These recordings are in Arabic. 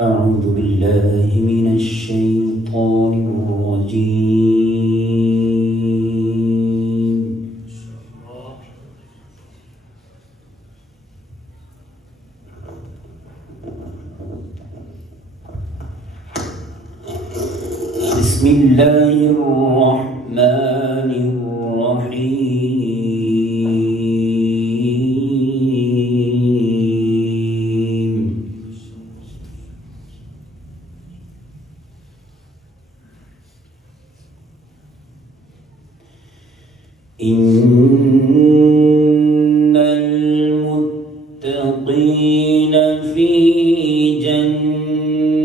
أعوذ بالله من الشيطان الرجيم. بسم الله الرحمن الرحيم. إن المتقين في جنات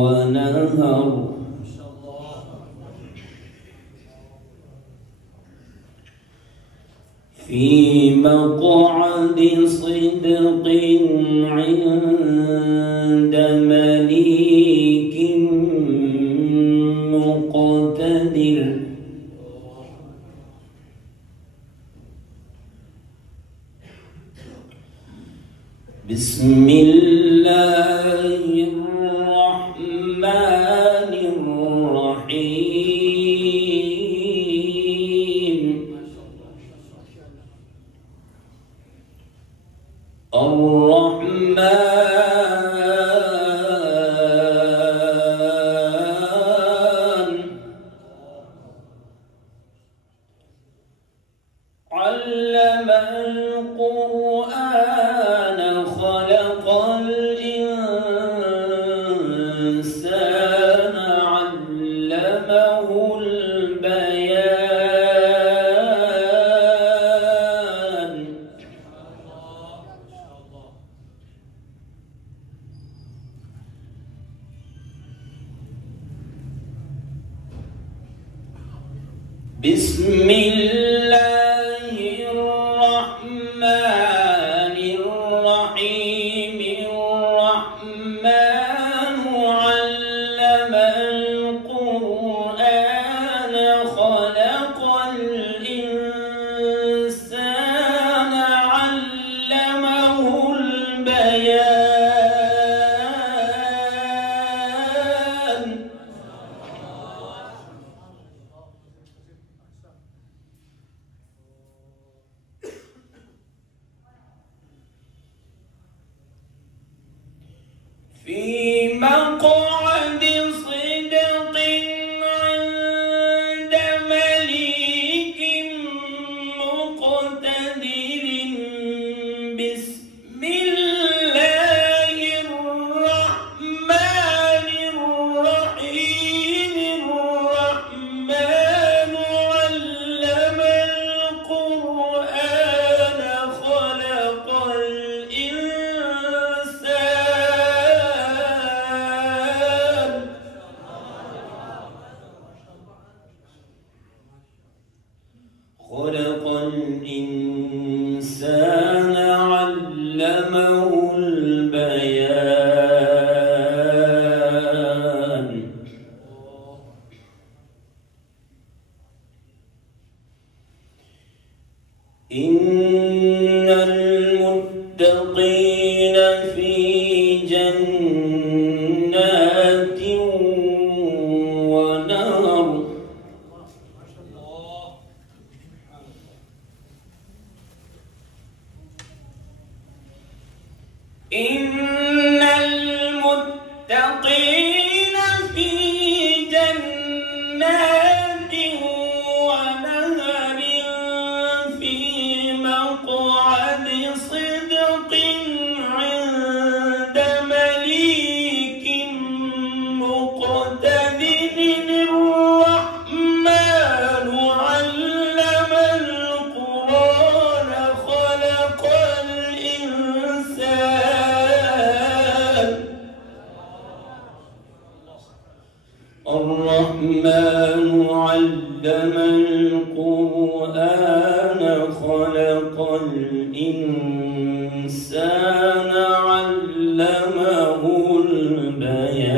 ونهر في مقعد صدق عند مليك مقتدر. بسم الله الرحمن الرحيم. الرحمن علم القرآن خلق الإنسان علمه البيان. بسم الله الرحمن الرحيم. الرحمن علم القرآن خلق الإنسان علمه البيان. في مقعد صدق عند مليك مقتدر. بسم الله الرحمن الرحيم. الرحمن علم القرآن خلق الإنسان علمه البيان. إن المتقين في جنات ونهر إن المتقين في جنات ونهر في مقعد صدق عند مليك مقتدر. الرحمن علم القرآن خلق الإنسان. الرحمن علم القرآن خلق الإنسان علمه البيان.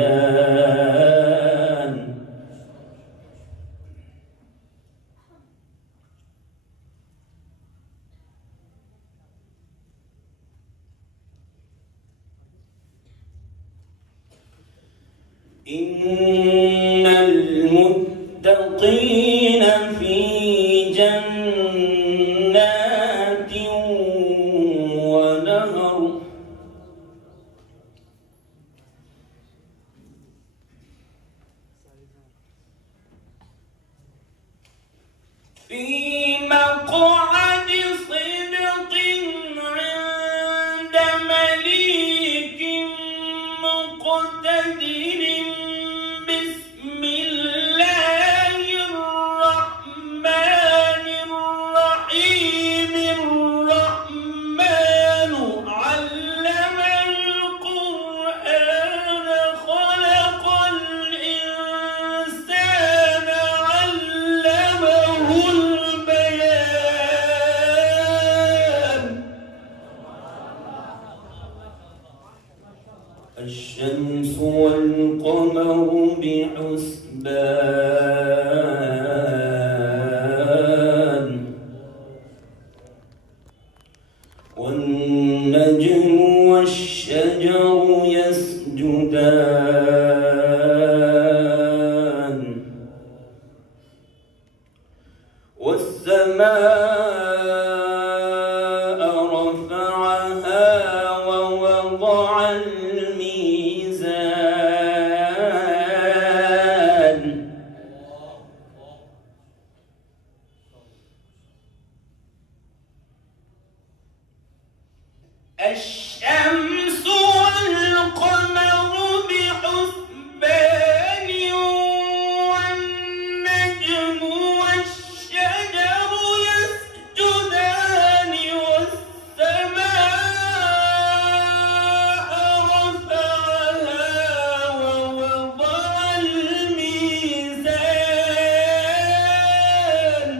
إن المتقين في جنات ونهر في مقعد صدق عند مليك مقتدر بسم الله الرحمن الرحيم الرحمن علم القرآن خلق الإنسان علمه البيان الشمس والقمر بحسبان والنجم والشجر يسجدان والسماء رفعها ووضع الميزان الشمس والقمر بحسبان والنجم والشجر يسجدان والسماء رفعها ووضع الميزان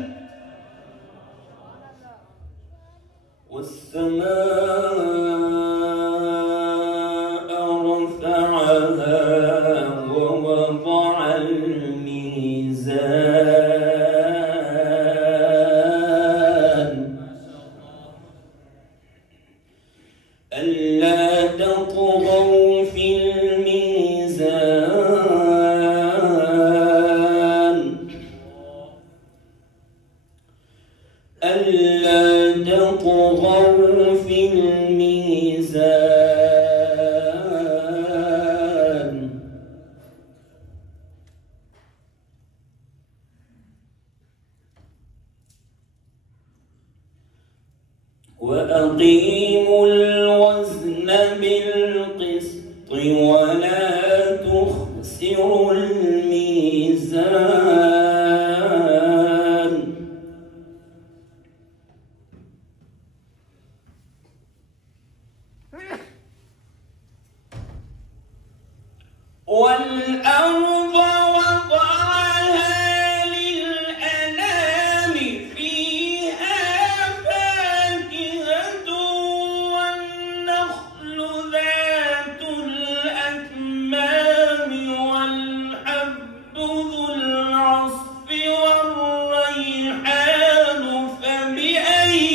والسماء رفعها ووضع الميزان ألا تطغوا في الميزان ألا تطغوا في الميزان وأقيموا الوزن بالقسط ولا تخسروا الميزان والأرض وضعها للأنام فيها فاكهة والنخل ذات الأكمام والحب ذو العصف والريحان فبأي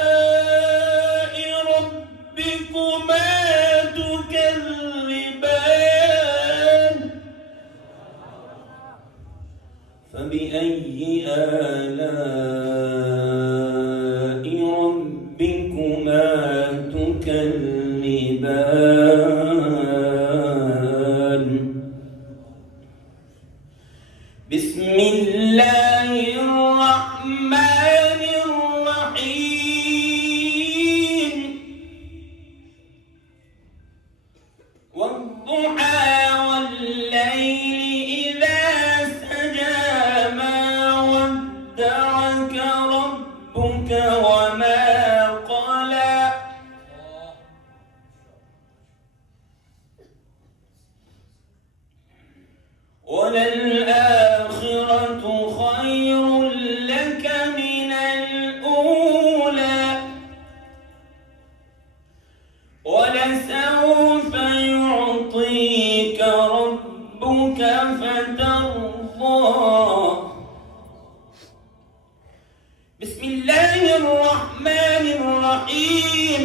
آلاء ربكما تكذبان فبأي آلاء ربكما تكذبان بسم الله الرحمن الرحيم والضحى والليل إذا سجى ما ودعك ربك وما قلى وللآخرة خير لك من الأولى ولسوف يعطيك ربك فترضى بسم الله الرحمن الرحيم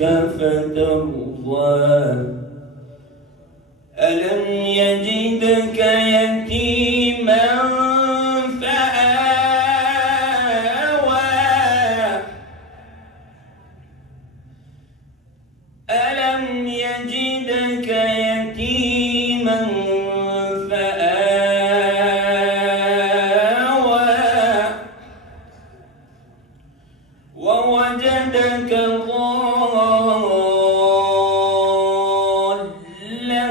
ربك فترضى ألم يجدك يتيما فآوى ألم يجدك يتيما فآوى ووجدك ضالا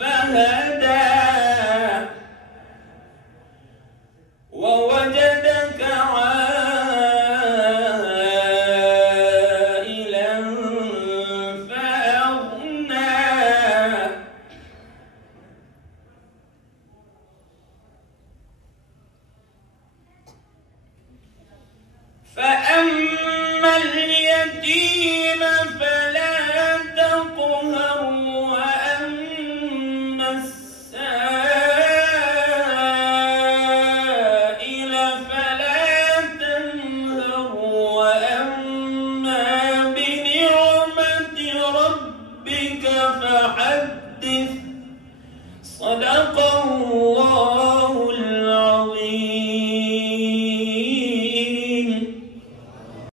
فهدى ووجدك عائلا فأغنى فأما اليتيم فلا تقهر وأما السائل فلا تنهر وأما بنعمة ربك فحدث. صدق